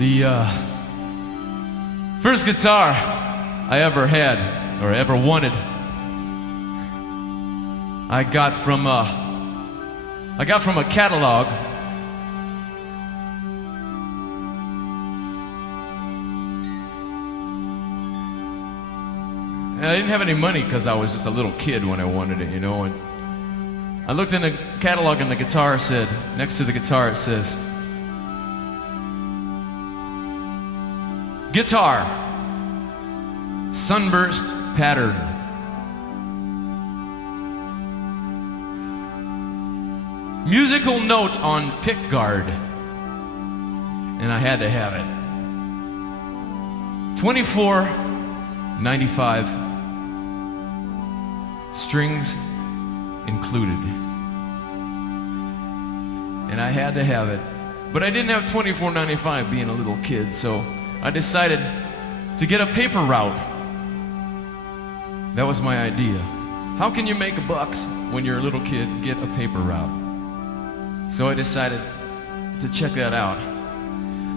The first guitar I ever had, or ever wanted, I got from a catalog. And I didn't have any money because I was just a little kid when I wanted it, you know. And I looked in the catalog and the guitar said, next to the guitar it says, guitar, sunburst pattern. Musical note on pickguard. And I had to have it. $24.95. Strings included. And I had to have it. But I didn't have $24.95 being a little kid, so I decided to get a paper route. That was my idea. How can you make a bucks when you're a little kid? Get a paper route. So I decided to check that out.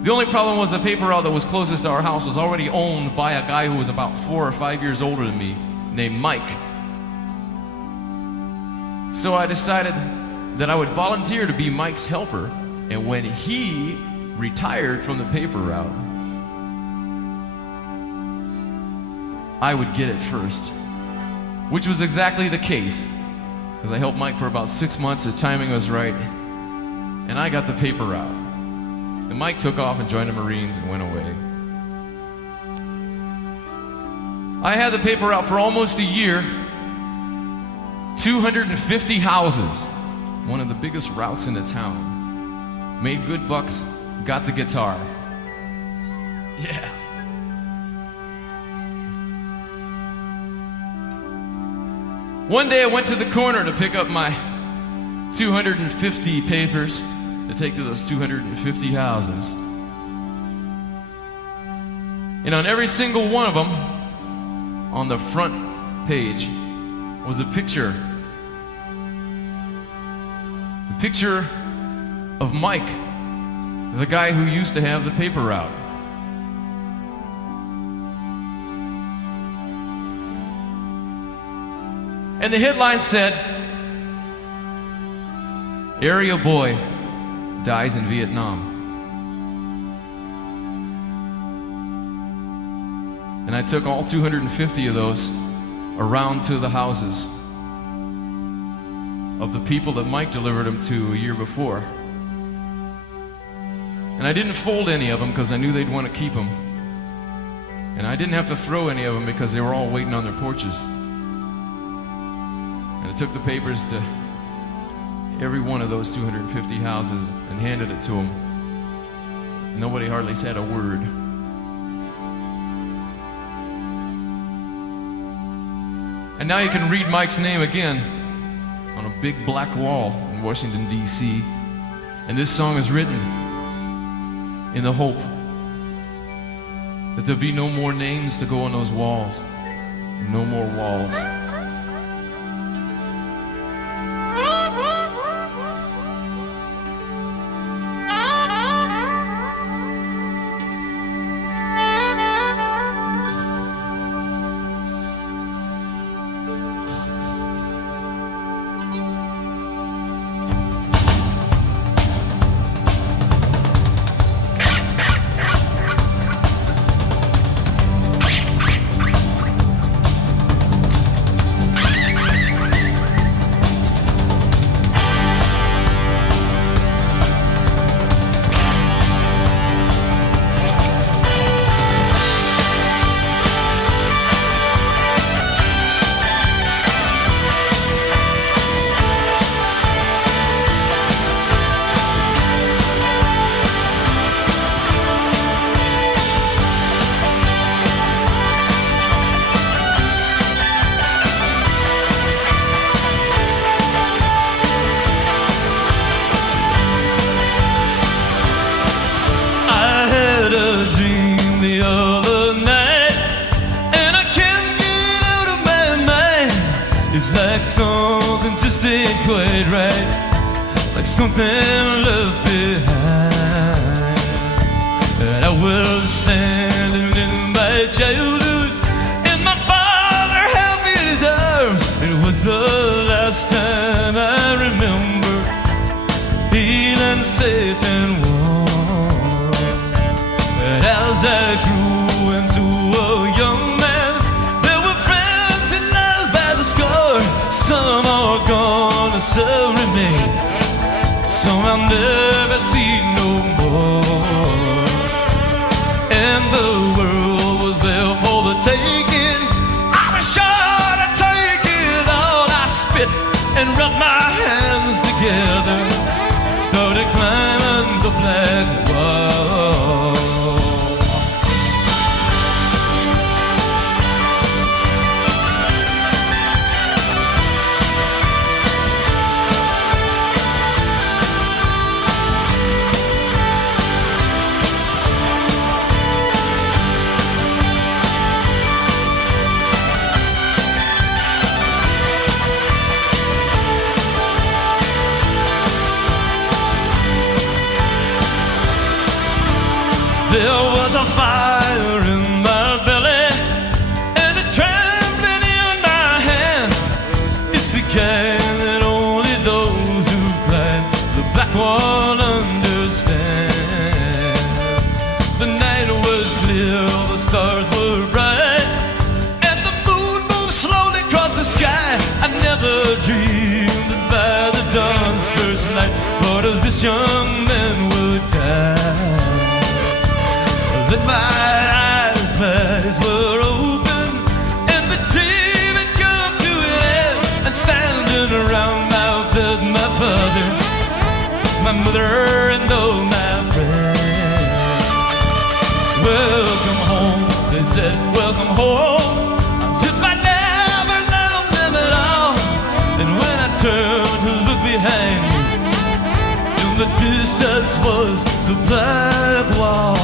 The only problem was the paper route that was closest to our house was already owned by a guy who was about 4 or 5 years older than me, named Mike. So I decided that I would volunteer to be Mike's helper, and when he retired from the paper route, I would get it first, which was exactly the case, because I helped Mike for about 6 months. The timing was right, and I got the paper route. And Mike took off and joined the Marines and went away. I had the paper route for almost a year. 250 houses, one of the biggest routes in the town. Made good bucks, got the guitar. Yeah. One day I went to the corner to pick up my 250 papers to take to those 250 houses. And on every single one of them, on the front page, was a picture. A picture of Mike, the guy who used to have the paper route. And the headline said, "Area boy dies in Vietnam." And I took all 250 of those around to the houses of the people that Mike delivered them to a year before. And I didn't fold any of them because I knew they'd want to keep them. And I didn't have to throw any of them because they were all waiting on their porches. And I took the papers to every one of those 250 houses and handed it to them. Nobody hardly said a word. And now you can read Mike's name again on a big black wall in Washington, D.C. And this song is written in the hope that there'll be no more names to go on those walls, no more walls. It's like something just ain't quite right, like something left behind that I Well, standing in my childhood, and my father held me in his arms. It was the last time I remember feeling safe and warm. But as I grew into a young man, there were friends and lives by the score. Some are gone and some remain. Some I'll never see no more. And the world was there for the taking. I was sure to take it all. I spit and rubbed my hands together, started climbing the black wall. There was a fire in my belly and a trembling in my hand. It's the kind that only those who climb the BlackWall understand. The night was clear, the stars were bright, and the moon moved slowly across the sky. I never dreamed that by the dawn's first light, part of this young man would die. Then my eyes were open, and the dream had come to an end. And standing around my bed, my father, my mother, and all my friends. Welcome home, they said, welcome home, as if I never loved them at all. And when I turned to look behind me, in the distance was the black wall.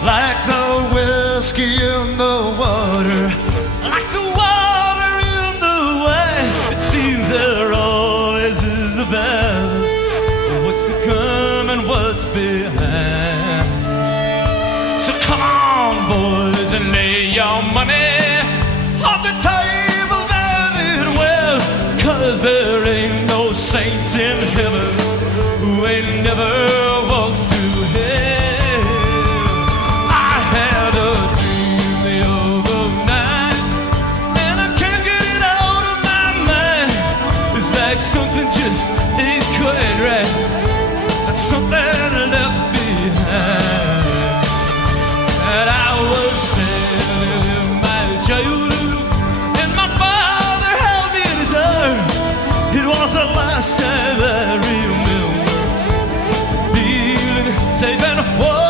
Like the whiskey in the water, like the water in the wine, it seems there always is the balance of what's to come and what's behind. So come on, boys, and lay your money on the table, man, it well, 'cause there ain't no saints in heaven who ain't never walked through hell. Something just ain't quite right. Something last time I remember feeling safe and warm.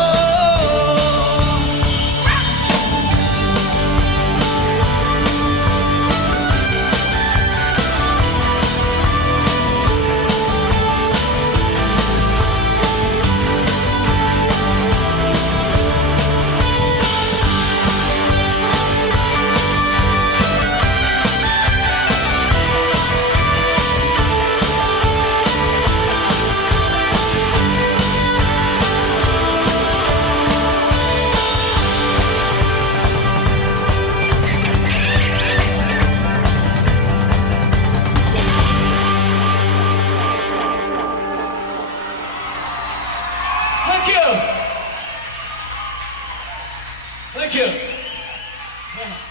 Thank you. Thank you.